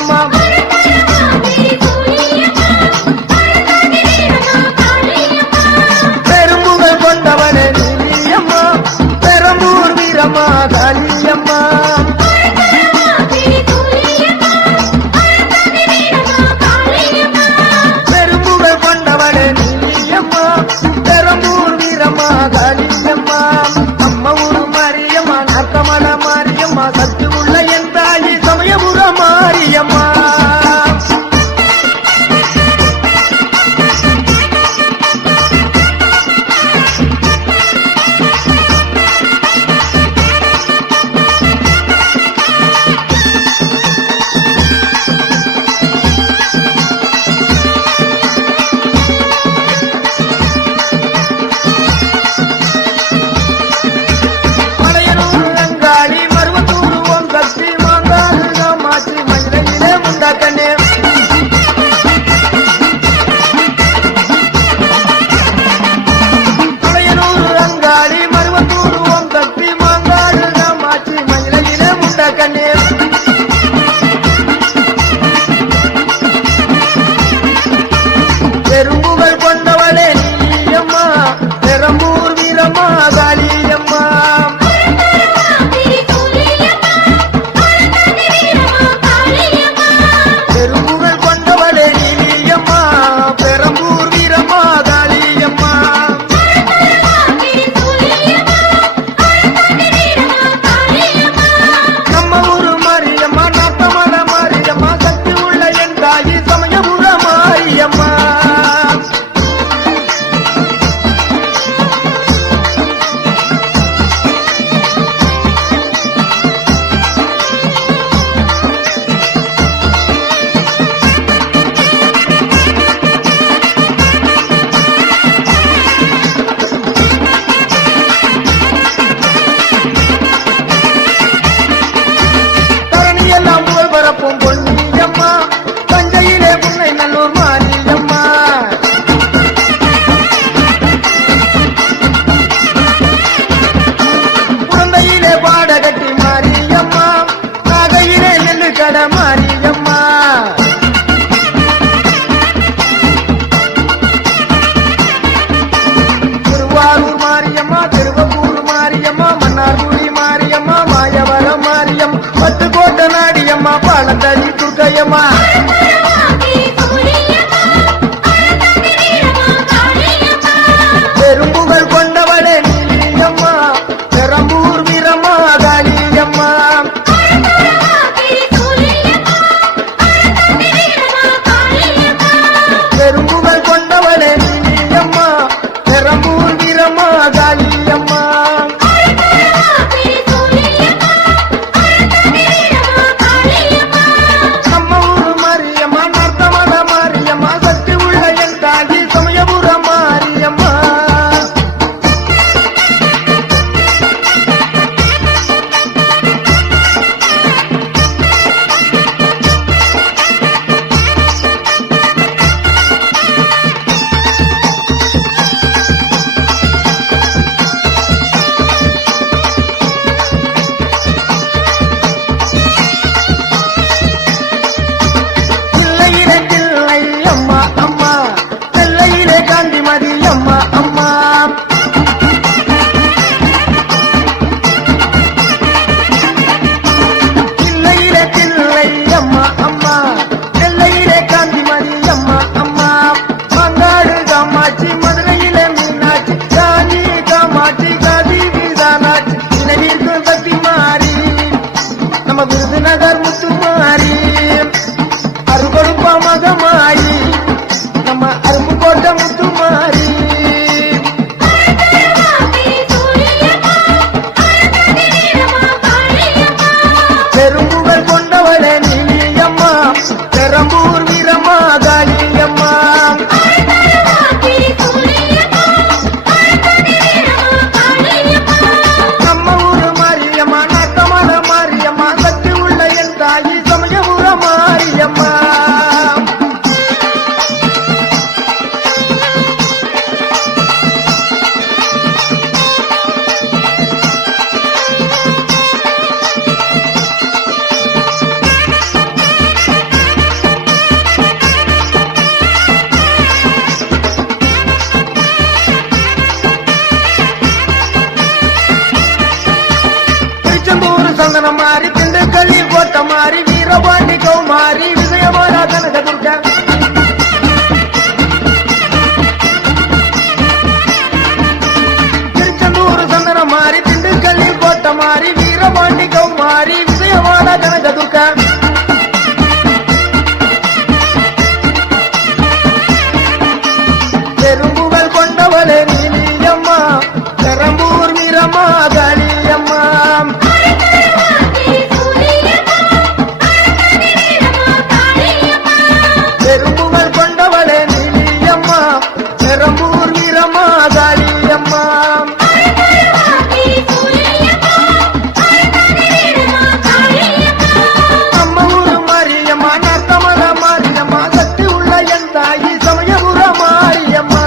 காளியம்மா பெரும்புகள் கொண்டவளே நீலியம்மா பெரம்பூர் வீரம்மா காளியம்மா பெரும்புகள் கொண்டவளே நீலியம்மா பெரம்பூர் வீரம்மா காளியம்மா அம்மா ஊரு மாரியம்மா நாட்டமட மாரியம்மா சக்தி உள்ள என் தாயி சமயபுர மாரியம்மா பெரும்புகள் கொண்டவளே நீலியம்மா பெரம்பூர் வீரம்மா காளியம்மா பெரும்புகள் கொண்டவளே நீலியம்மா பெரம்பூர் வீரம்மா காளியம்மா நம்ம ஊரு மாரியம்மா நாட்டமட மாரியம்மா சக்தி உள்ள என் தாயி சமயபுர மாரியம்மா தரணியெல்லாம் புகழ் பரப்பும் பொன்னியம்மா தஞ்சையிலே புன்னை நல்லூர் மாரியம்மா குழந்தையிலே பாடகட்டி மாரியம்மா நாகையிலே நெல்லு கட மாரியம்மா திருவாரூர் மாரியம்மா திருவப்பூர் மாரியம்மா மன்னார்குடி மாரியம்மா மாயவரம் மாரியம் பட்டுக்கோட்டை நாடியம்மா பாலத்தடி துர்க்கையம்மா பெரும்புகள் கொண்டவளே நீலியம்மா பெரம்பூர் வீரம்மா காளியம்மா பெரும்புகள் கொண்டவளே நீலியம்மா பெரம்பூர் வீரம்மா காளியம்மா நம்ம ஊரு மாறி வீரபாண்டி கௌமாரி விஜயமாலா கனகதுர்கா திருச்செந்தூர் சந்தன மாறி திண்டுக்கல்லில் கோட்ட மாறி வீரபாண்டி கௌமாரி விஜயமாலா கனகதுர்கா பெரும்புகள் கொண்டவளே நீலியம்மா பெரம்பூர் வீரம்மா காளியம்மா பெரும்புகள் கொண்டவளே நீலியம்மா பெரம்பூர் வீரம்மா காளியம்மா நம்ம ஊரு மாரியம்மா நத்தமல மாரியம்மா சக்தி உள்ள என் தாயி சமயபுர மாரியம்மா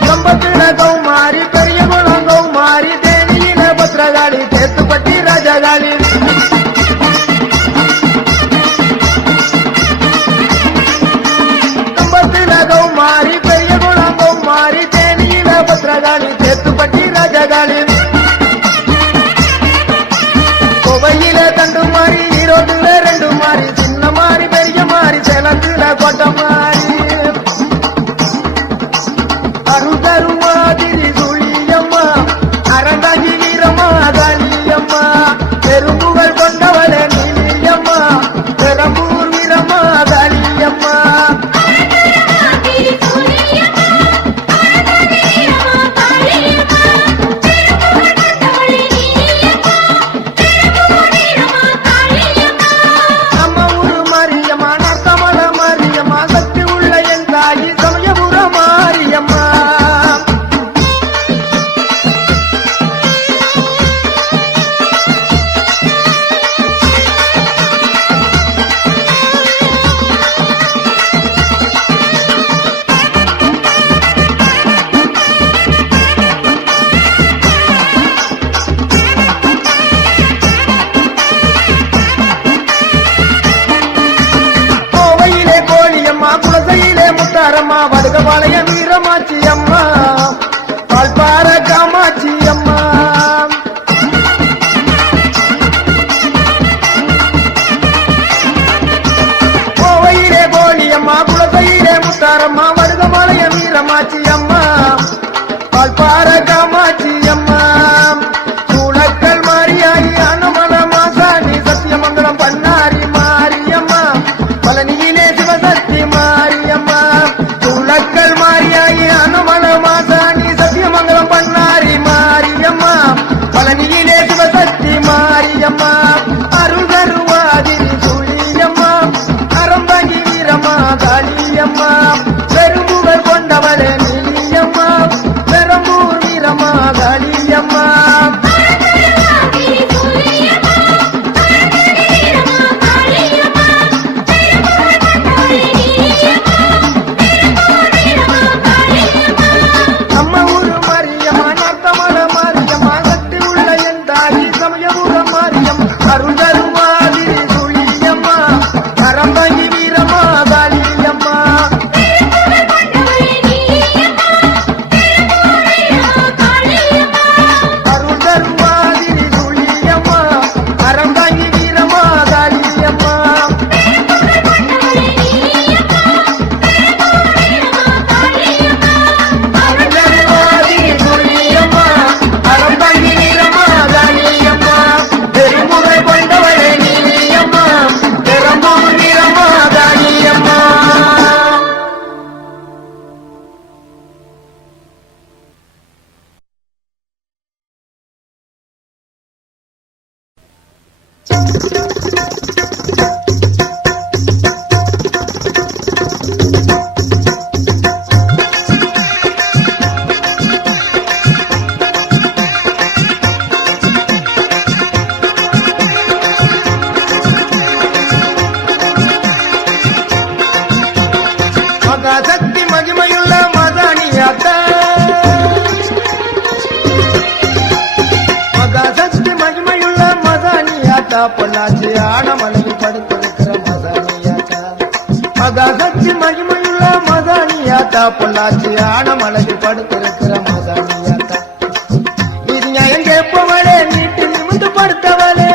கம்பத்தில கௌமாரி பெரிய குளம் கௌமாரி தேனியில பத்ரகாளி தேத்துப்பட்டி ராஜகாளி கம்பத்தில கௌமாரி பெரிய குளம் கௌமாரி தேனியில பத்ரகாளி தேத்துப்பட்டி ராஜகாளி கோவையில தண்டு மாறி ஈரோட்டுல ரெண்டு மாறி சின்ன மாறி பெரிய மாறி சேலத்துல கோட்டை மாறி அருதருமாதிரி சுழியம்மா அரண்டாகி வீரம்மா காளியம்மா பெரும்புகள் கொண்டவளே நீலியம்மா பெரம்பூர் வீரம்மா காளியம்மா நம்ம ஊரு மாரியம்மா நத்தமல மாரியம்மா சக்தி உள்ள என் தாயி சமயபுர மாரியம்மா மகாசக்தி மகிமையுள்ள மசானியாத்தா பொள்ளாச்சி ஆனமலையில் படுத்திருக்கிற மசானியாத்தா மகாசக்தி மகிமையுள்ள மசானியாத்தா பொள்ளாச்சி ஆனமலையில் படுத்திருக்கிற மசானியாத்தா இது நியாயம் கேட்பவளே நீட்டு நிமிந்து படுத்தவளே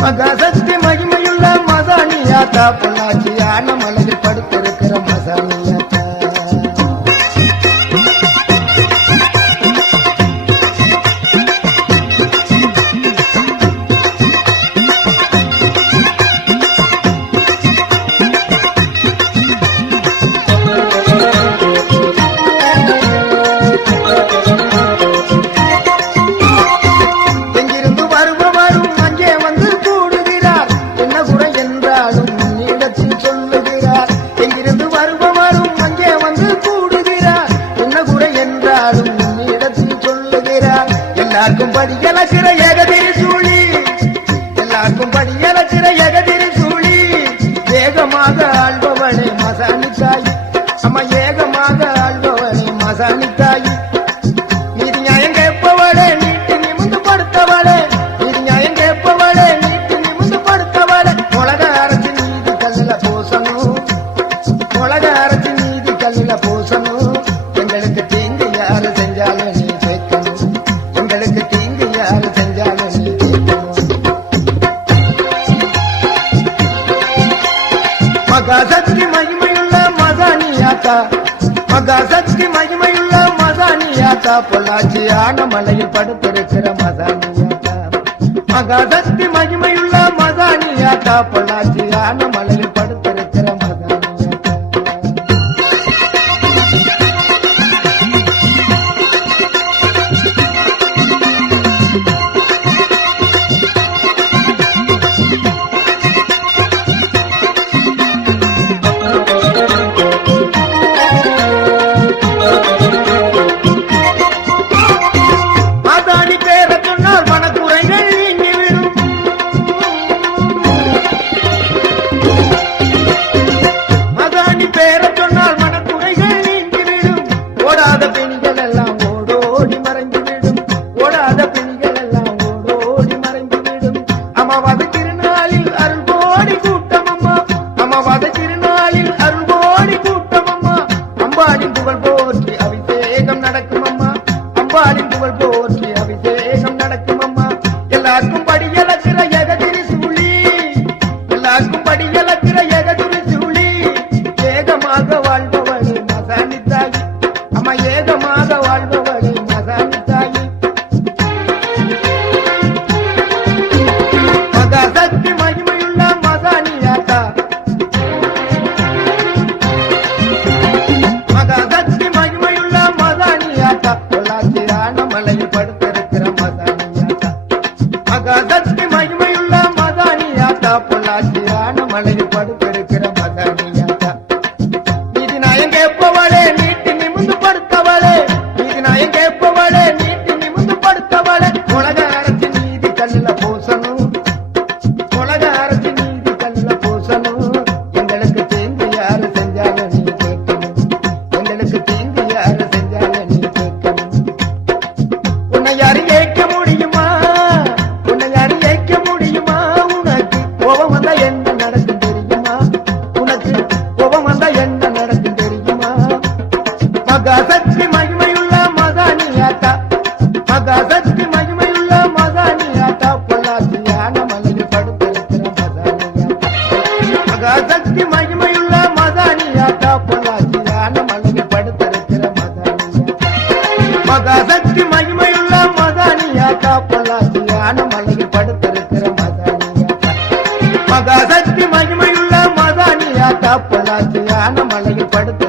மகாசக்தி மகிமையுள்ள மசானியாத்தா பொள்ளாச்சி ஆனமலையில் படுத்திருக்கிற மசானியாத்தா எல்லாருக்கும் படியலக்கிற ஏகதிரி சூழி எல்லாருக்கும் படியலக்கிற ஏகதிரி சூழி ஏகமாக ஆள்பவளே மசானி தாயி அம்மா ஏகமாக ஆள்பவளே மசானி தாயி நீதி நியாயம் கேட்பவளே நீட்டு நிமிந்து படுத்தவளே நீதி நியாயம் கேட்பவளே நீட்டு நிமிந்து படுத்தவளே உலக அரசு நீதி கல்லில பூசணும் உலக அரசு நீதி கல்லில பூசணும் எங்களுக்கு தீங்கு யாரு செஞ்சாலும் நீ கேட்கணும் எங்களுக்கு தீங்கு யாரு செஞ்சாலும் நீ மகாசக்தி மகிமையுள்ள மசானியாத்தா மகாசக்தி மகிமையுள்ள மசானியாத்தா பொள்ளாச்சி ஆனமலையில் படுத்திருக்கிற மசானியாத்தா மகாசக்தி மகிமையுள்ள மசானியாத்தா பொள்ளாச்சி ஆனமலையில் படுத்திருக்கிற மசானியாத்தா மலையில் படுத்து